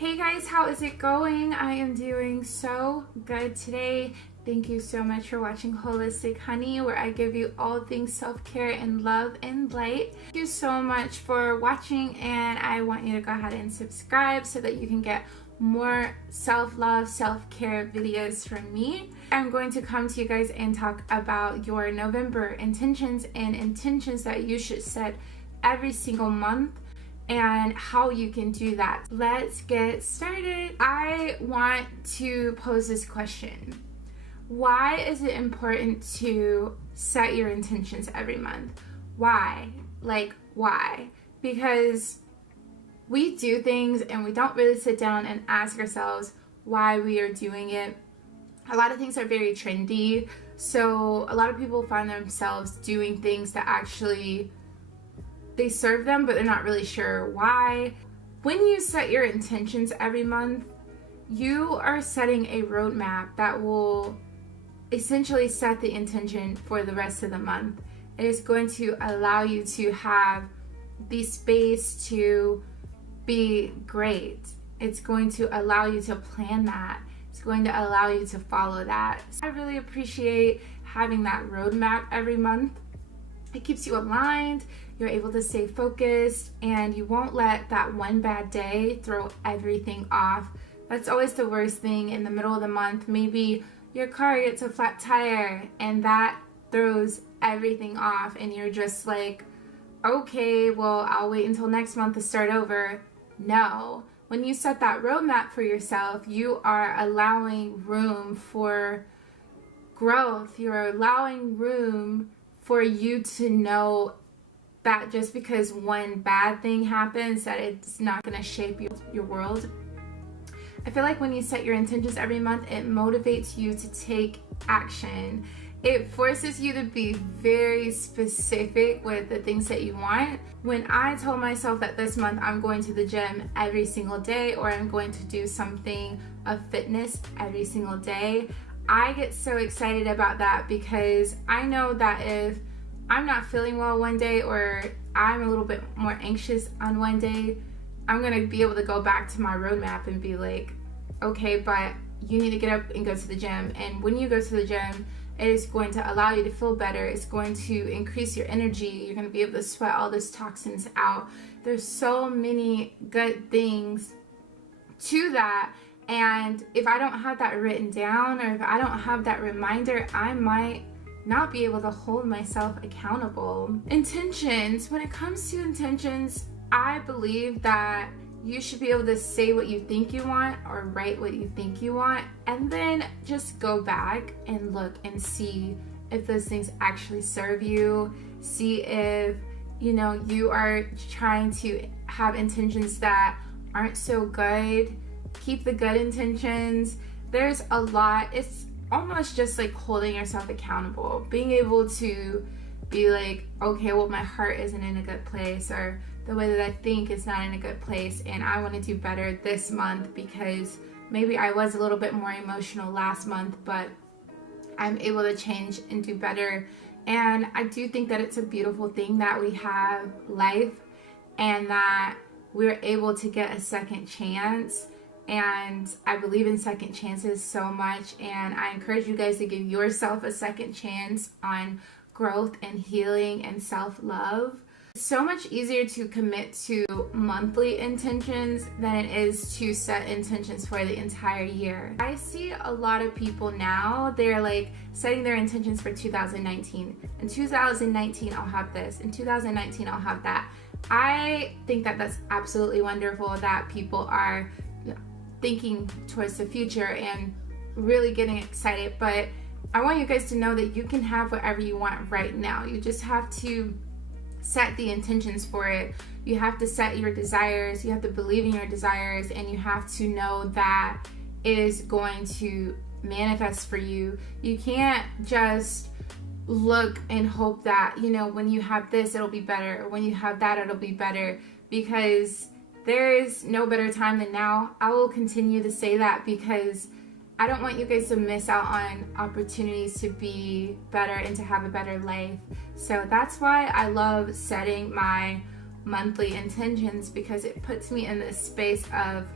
Hey guys, how is it going? I am doing so good today. Thank you so much for watching Holistic Honey, where I give you all things self-care and love and light. Thank you so much for watching, and I want you to go ahead and subscribe so that you can get more self-love, self-care videos from me. I'm going to come to you guys and talk about your November intentions and intentions that you should set every single month and how you can do that. Let's get started. I want to pose this question. Why is it important to set your intentions every month? Why? Like, why? Because we do things and we don't really sit down and ask ourselves why we are doing it. A lot of things are very trendy, so a lot of people find themselves doing things that actually they serve them, but they're not really sure why. When you set your intentions every month, you are setting a roadmap that will essentially set the intention for the rest of the month. It is going to allow you to have the space to be great. It's going to allow you to plan that. It's going to allow you to follow that. So I really appreciate having that roadmap every month. It keeps you aligned, you're able to stay focused, and you won't let that one bad day throw everything off. That's always the worst thing in the middle of the month. Maybe your car gets a flat tire and that throws everything off, and you're just like, okay, well, I'll wait until next month to start over. No. When you set that roadmap for yourself, you are allowing room for growth. You're allowing room for you to know that just because one bad thing happens, that it's not going to shape your world. I feel like when you set your intentions every month, it motivates you to take action. It forces you to be very specific with the things that you want. When I told myself that this month I'm going to the gym every single day, or I'm going to do something of fitness every single day, I get so excited about that, because I know that if I'm not feeling well one day, or I'm a little bit more anxious on one day, I'm going to be able to go back to my roadmap and be like, okay, but you need to get up and go to the gym. And when you go to the gym, it is going to allow you to feel better. It's going to increase your energy. You're going to be able to sweat all those toxins out. There's so many good things to that. And if I don't have that written down, or if I don't have that reminder, I might not be able to hold myself accountable. Intentions. When it comes to intentions, I believe that you should be able to say what you think you want, or write what you think you want, and then just go back and look and see if those things actually serve you. See if, you are trying to have intentions that aren't so good. Keep the good intentions. There's a lot. It's almost just like holding yourself accountable, being able to be like, okay, well, my heart isn't in a good place, or the way that I think is not in a good place, and I want to do better this month because maybe I was a little bit more emotional last month, but I'm able to change and do better. And I do think that it's a beautiful thing that we have life, and that we're able to get a second chance. And I believe in second chances so much, and I encourage you guys to give yourself a second chance on growth and healing and self-love. It's so much easier to commit to monthly intentions than it is to set intentions for the entire year. I see a lot of people now, they're like setting their intentions for 2019. In 2019, I'll have this. In 2019, I'll have that. I think that that's absolutely wonderful that people are thinking towards the future and really getting excited, but I want you guys to know that you can have whatever you want right now. You just have to set the intentions for it. You have to set your desires, you have to believe in your desires, and you have to know that it is going to manifest for you. You can't just look and hope that, when you have this, it'll be better, or when you have that, it'll be better, because there is no better time than now. I will continue to say that because I don't want you guys to miss out on opportunities to be better and to have a better life. So that's why I love setting my monthly intentions, because it puts me in this space of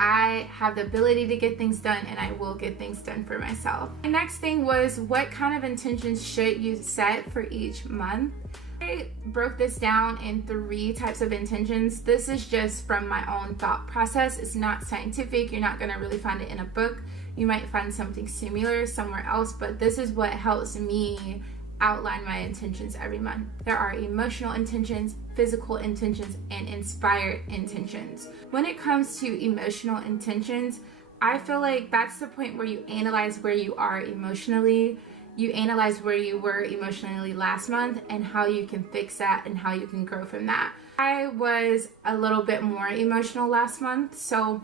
I have the ability to get things done, and I will get things done for myself. The next thing was, what kind of intentions should you set for each month? I broke this down in 3 types of intentions. This is just from my own thought process. It's not scientific. You're not going to really find it in a book. You might find something similar somewhere else, but this is what helps me outline my intentions every month. There are emotional intentions, physical intentions, and inspired intentions. When it comes to emotional intentions, I feel like that's the point where you analyze where you are emotionally. You analyze where you were emotionally last month and how you can fix that and how you can grow from that. I was a little bit more emotional last month, so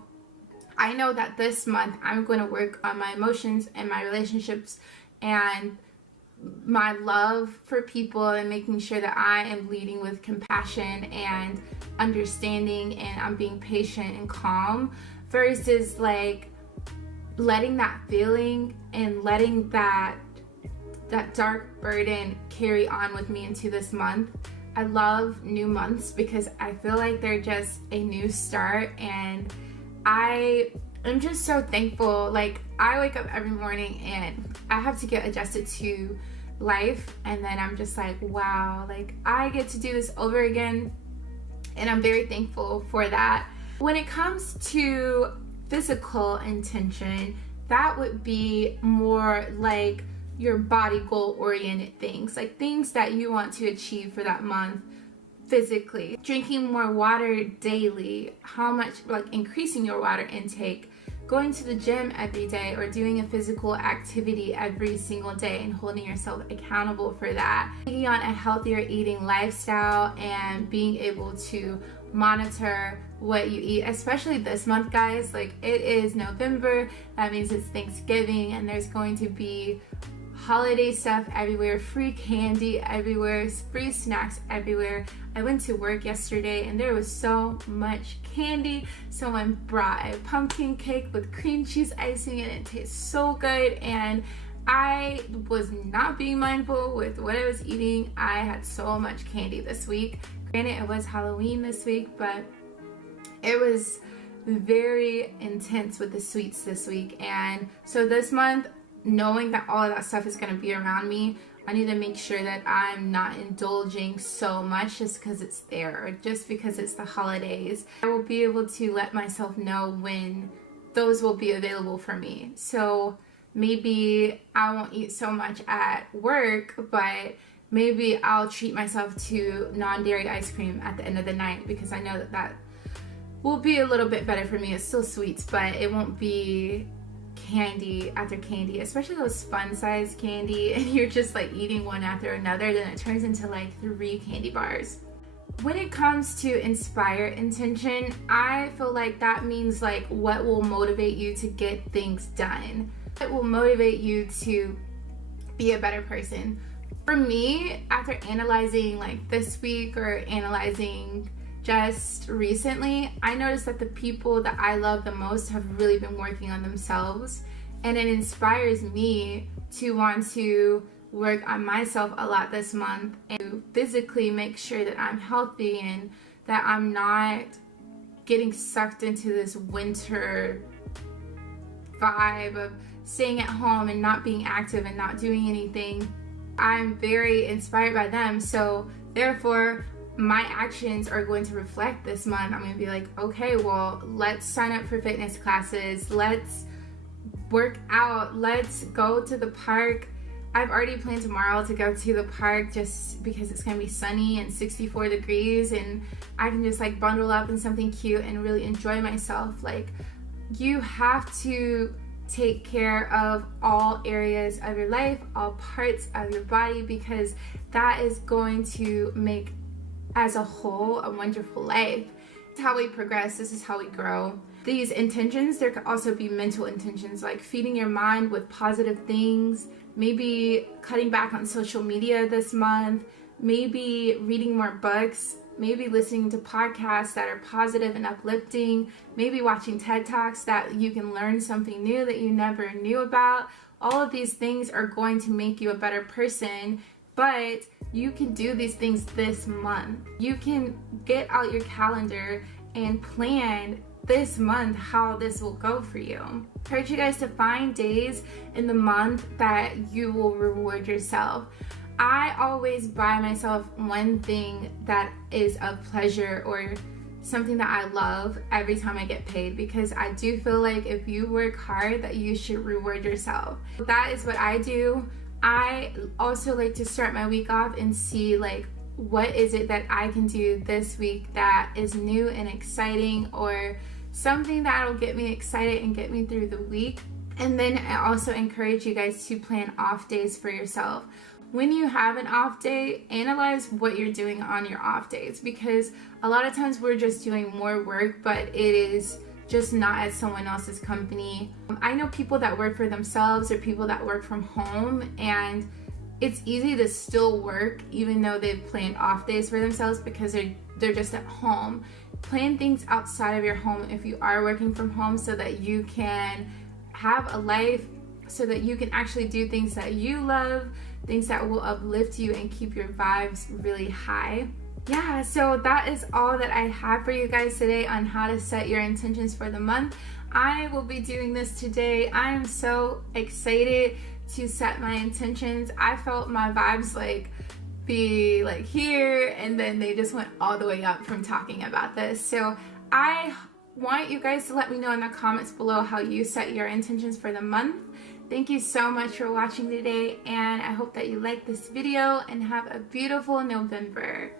I know that this month I'm going to work on my emotions and my relationships and my love for people, and making sure that I am leading with compassion and understanding, and I'm being patient and calm, versus like letting that feeling and letting that dark burden carry on with me into this month. I love new months because I feel like they're just a new start, and I am just so thankful. Like, I wake up every morning and I have to get adjusted to life, and then I'm just like, wow, like I get to do this over again, and I'm very thankful for that. When it comes to physical intention, that would be more like your body goal oriented things, like things that you want to achieve for that month physically. Drinking more water daily, how much, like increasing your water intake, going to the gym every day, or doing a physical activity every single day and holding yourself accountable for that. Taking on a healthier eating lifestyle and being able to monitor what you eat, especially this month, guys. Like, it is November, that means it's Thanksgiving, and there's going to be holiday stuff everywhere, free candy everywhere, free snacks everywhere. I went to work yesterday and there was so much candy. Someone brought a pumpkin cake with cream cheese icing and it tastes so good, and I was not being mindful with what I was eating. I had so much candy this week. Granted, it was Halloween this week, but it was very intense with the sweets this week. And so this month, knowing that all of that stuff is going to be around me, I need to make sure that I'm not indulging so much just because it's there, or just because it's the holidays. I will be able to let myself know when those will be available for me. So maybe I won't eat so much at work, but maybe I'll treat myself to non-dairy ice cream at the end of the night, because I know that that will be a little bit better for me. It's still sweets, but it won't be candy after candy, especially those fun size candy, and you're just like eating one after another, then it turns into like 3 candy bars. When it comes to inspire intention, I feel like that means like what will motivate you to get things done. It will motivate you to be a better person. For me, after analyzing like this week, or analyzing just recently, I noticed that the people that I love the most have really been working on themselves, and it inspires me to want to work on myself a lot this month and physically make sure that I'm healthy and that I'm not getting sucked into this winter vibe of staying at home and not being active and not doing anything. I'm very inspired by them, so therefore my actions are going to reflect this month. I'm going to be like, okay, well, let's sign up for fitness classes, let's work out, let's go to the park. I've already planned tomorrow to go to the park just because it's going to be sunny and 64 degrees, and I can just like bundle up in something cute and really enjoy myself. Like, you have to take care of all areas of your life, all parts of your body, because that is going to make as a whole a wonderful life. This is how we progress, this is how we grow. These intentions, there could also be mental intentions, like feeding your mind with positive things, maybe cutting back on social media this month, maybe reading more books, maybe listening to podcasts that are positive and uplifting, maybe watching TED Talks that you can learn something new that you never knew about. All of these things are going to make you a better person, but you can do these things this month. You can get out your calendar and plan this month how this will go for you. I encourage you guys to find days in the month that you will reward yourself. I always buy myself one thing that is of pleasure or something that I love every time I get paid, because I do feel like if you work hard that you should reward yourself. That is what I do. I also like to start my week off and see like what is it that I can do this week that is new and exciting, or something that will get me excited and get me through the week. And then I also encourage you guys to plan off days for yourself. When you have an off day, analyze what you're doing on your off days, because a lot of times we're just doing more work, but it is just not at someone else's company. I know people that work for themselves or people that work from home, and it's easy to still work even though they've planned off days for themselves because they're just at home. Plan things outside of your home if you are working from home, so that you can have a life, so that you can actually do things that you love, things that will uplift you and keep your vibes really high. Yeah, so that is all that I have for you guys today on how to set your intentions for the month. I will be doing this today. I am so excited to set my intentions. I felt my vibes like be like here, and then they just went all the way up from talking about this. So I want you guys to let me know in the comments below how you set your intentions for the month. Thank you so much for watching today, and I hope that you like this video and have a beautiful November.